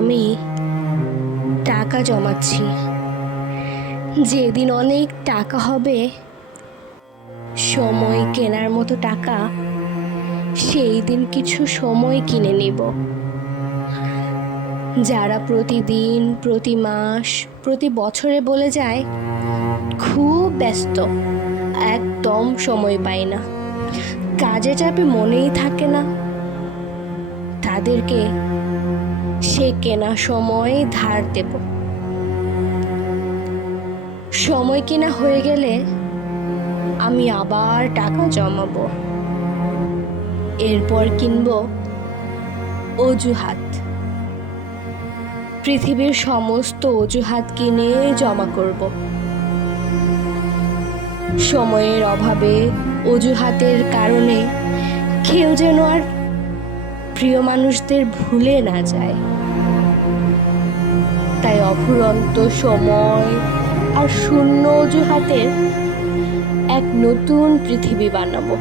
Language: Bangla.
আমি টাকা জমাচ্ছি। যেদিন অনেক টাকা হবে, সময় কেনার মতো টাকা, সেই দিন কিছু সময় কিনে নিব। যারা প্রতিদিন, প্রতি মাস, প্রতি বছরে বলে যায় খুব ব্যস্ত, একদম সময় পাই না, কাজে চাপে মনেই থাকে না, তাদেরকে সে কেনা সময় ধার দেব। সময় কেনা হয়ে গেলে আমি আবার টাকা জমাবো। এরপর কিনবো অজুহাত। পৃথিবীর সমস্ত অজুহাত কিনে জমা করব। সময়ের অভাবে, অজুহাতের কারণে কেউ যেন আর প্রিয় মানুষদের ভুলে না যায়। তাই অফুরন্ত সময় আর শূন্য অজুহাতের এক নতুন পৃথিবী বানাবো।